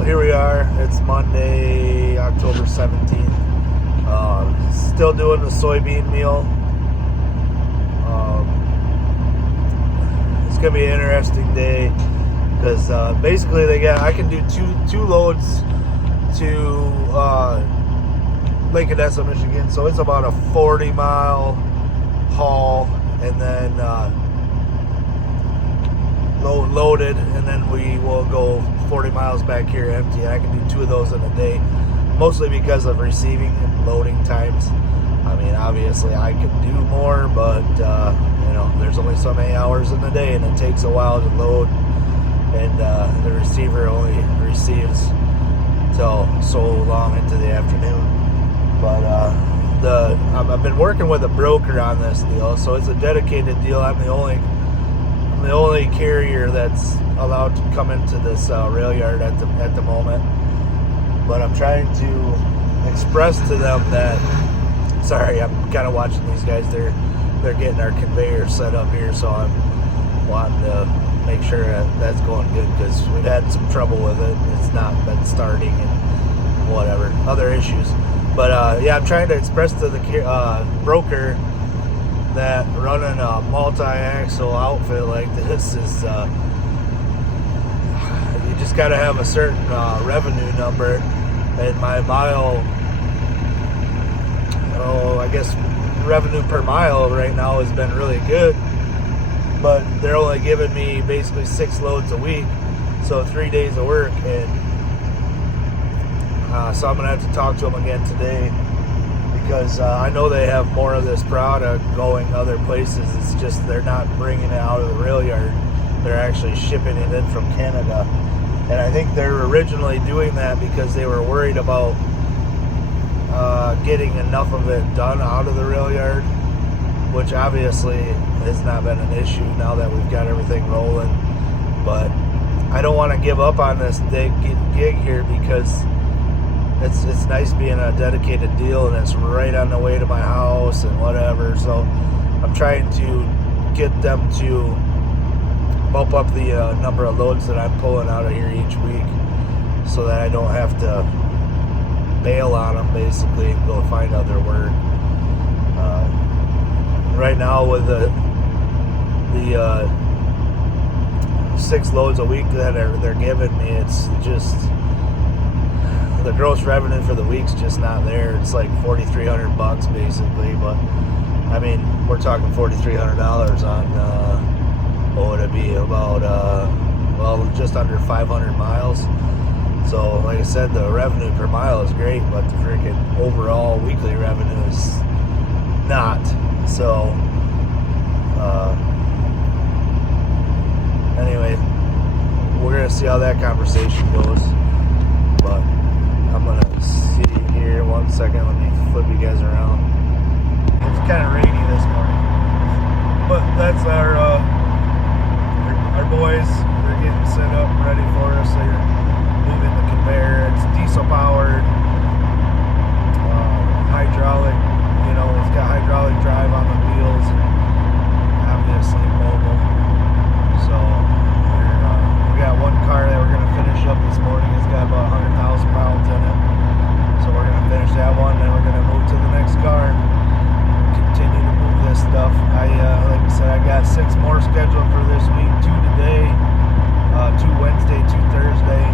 So here we are. It's Monday, October 17th. Still doing the soybean meal. It's gonna be an interesting day because basically I can do two loads to Lake Odessa, Michigan. So it's about a 40-mile haul, and then loaded, and then we will go 40 miles back here empty. I can do two of those in a day, mostly because of receiving and loading times. I mean, obviously I could do more, but there's only so many hours in the day, and it takes a while to load, and the receiver only receives till so long into the afternoon. But I've been working with a broker on this deal, so it's a dedicated deal. I'm the only carrier that's allowed to come into this rail yard at the moment. But I'm trying to express to them that, sorry, I'm kind of watching these guys. They're getting our conveyor set up here, so I'm wanting to make sure that's going good, because we've had some trouble with it. It's not been starting and whatever, other issues. But I'm trying to express to the broker that running a multi-axle outfit like this is, you just got to have a certain revenue number, and my mile, I guess revenue per mile right now has been really good, but they're only giving me basically 6 loads a week, so 3 days of work, and so I'm gonna have to talk to them again today, because I know they have more of this product going other places. It's just they're not bringing it out of the rail yard. They're actually shipping it in from Canada. And I think they're originally doing that because they were worried about getting enough of it done out of the rail yard, which obviously has not been an issue now that we've got everything rolling. But I don't want to give up on this gig here, because it's nice being a dedicated deal, and it's right on the way to my house and whatever. So I'm trying to get them to bump up the number of loads that I'm pulling out of here each week, so that I don't have to bail on them, basically, and go find other work. Right now with the 6 loads a week that they're giving me, it's just, the gross revenue for the week's just not there. It's like $4,300 basically, but I mean, we're talking $4,300 on what would it be, about just under 500 miles. So like I said, the revenue per mile is great, but the freaking overall weekly revenue is not. So anyway, we're gonna see how that conversation goes. But I'm gonna see here, 1 second, let me flip you guys around. It's kind of rainy this morning, but that's our boys. They're getting set up ready for us. They're moving the conveyor. It's diesel powered, hydraulic, it's got hydraulic drive on the wheels, and obviously mobile. So we got one car that we're going to finish up this morning. It's got about 100,000 pounds in it. So we're going to finish that one, then we're going to move to the next car. Continue to move this stuff. Like I said, I got 6 more scheduled for this week. 2 today, 2 Wednesday, 2 Thursday.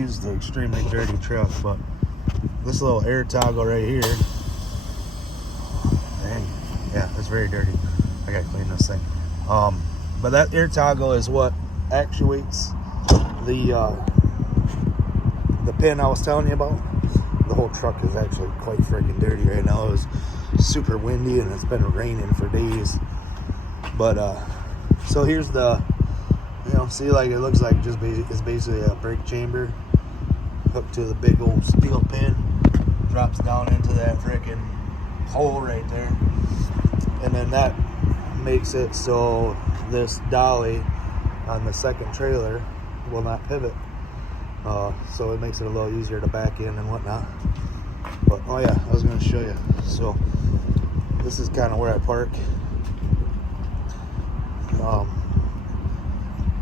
excuse the extremely dirty truck, but this little air toggle right here, dang, yeah, it's very dirty. I gotta clean this thing. But that air toggle is what actuates the pin I was telling you about. The whole truck is actually quite freaking dirty right now. It was super windy and it's been raining for days. But so here's the, you know, see, like, it looks like just it's basically a brake chamber hooked to the big old steel pin, drops down into that freaking hole right there, and then that makes it so this dolly on the second trailer will not pivot. So it makes it a little easier to back in and whatnot. But oh yeah, I was going to show you. So this is kind of where I park.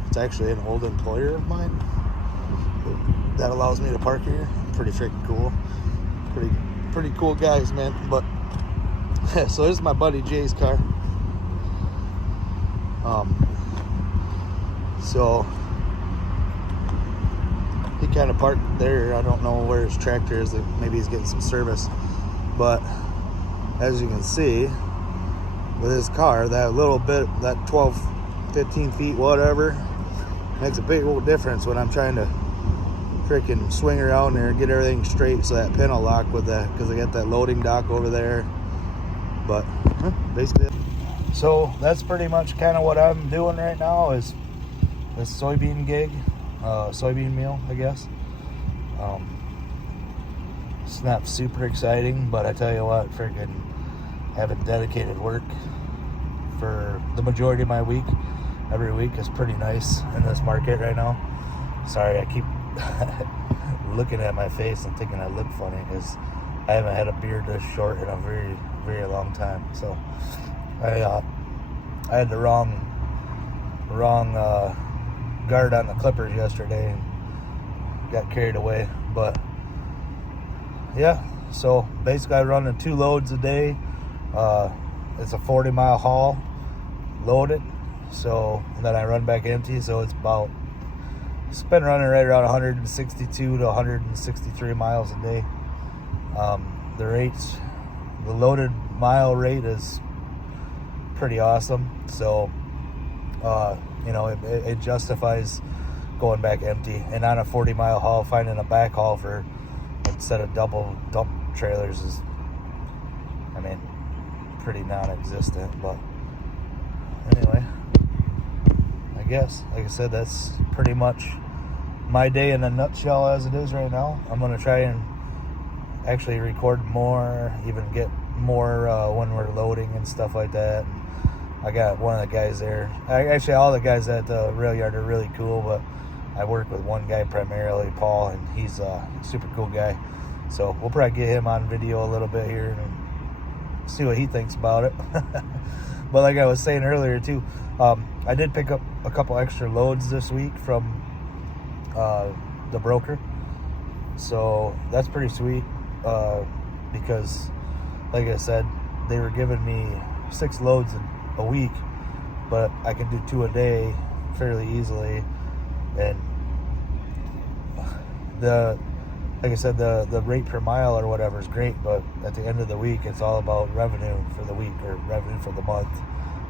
It's actually an old employer of mine that allows me to park here. Pretty freaking cool. Pretty cool guys, man. But so this is my buddy Jay's car. So he kind of parked there. I don't know where his tractor is. Maybe he's getting some service. But as you can see, with his car, that little bit, that 12, 15 feet, whatever, makes a big old difference when I'm trying to freaking swing around there and get everything straight so that pin will lock with that, because I got that loading dock over there. But basically, so that's pretty much kind of what I'm doing right now, is this soybean gig, soybean meal, I guess. It's not super exciting, but I tell you what, freaking having dedicated work for the majority of my week, every week, is pretty nice in this market right now. Sorry, I keep looking at my face and thinking I look funny, because I haven't had a beard this short in a very, very long time. So I had the wrong guard on the clippers yesterday and got carried away. But yeah, so basically I run 2 loads a day. It's a 40-mile haul loaded, so then I run back empty. So it's been running right around 162 to 163 miles a day. The loaded mile rate is pretty awesome. So you know, it justifies going back empty. And on a 40-mile haul, finding a back haul for, instead of double dump trailers, is, I mean, pretty non-existent. But anyway, I guess, like I said, that's pretty much my day in a nutshell as it is right now. I'm going to try and actually record more, even get more when we're loading and stuff like that. I got one of the guys there. Actually, all the guys at the rail yard are really cool, but I work with one guy primarily, Paul, and he's a super cool guy. So we'll probably get him on video a little bit here and see what he thinks about it. But like I was saying earlier too, I did pick up a couple extra loads this week from the broker. So that's pretty sweet, because like I said, they were giving me 6 loads a week, but I can do 2 a day fairly easily. And like I said, the rate per mile or whatever is great, but at the end of the week, it's all about revenue for the week, or revenue for the month,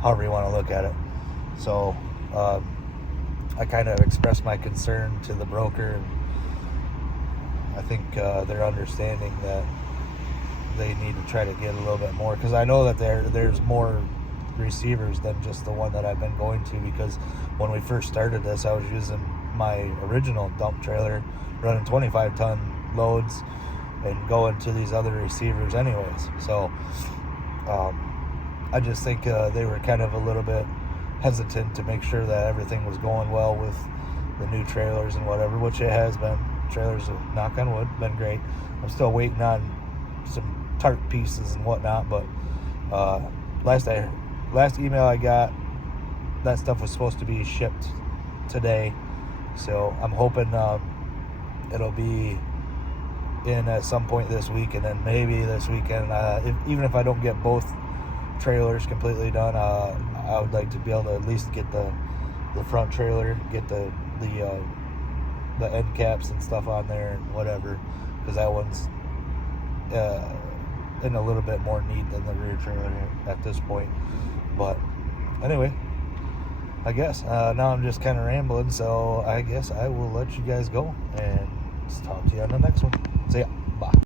however you want to look at it. So I kind of expressed my concern to the broker, and I think they're understanding that they need to try to get a little bit more, because I know that there's more receivers than just the one that I've been going to, because when we first started this, I was using my original dump trailer, running 25-ton loads and going to these other receivers anyways. So I just think they were kind of a little bit hesitant to make sure that everything was going well with the new trailers and whatever, which it has been. Trailers have, knock on wood, been great. I'm still waiting on some tarp pieces and whatnot, but last email I got, that stuff was supposed to be shipped today, so I'm hoping it'll be in at some point this week, and then maybe this weekend, even if I don't get both trailers completely done, I would like to be able to at least get the front trailer, get the the end caps and stuff on there and whatever, because that one's in a little bit more need than the rear trailer at this point. But anyway, I guess now I'm just kind of rambling, so I guess I will let you guys go and talk to you on the next one. See ya. Bye.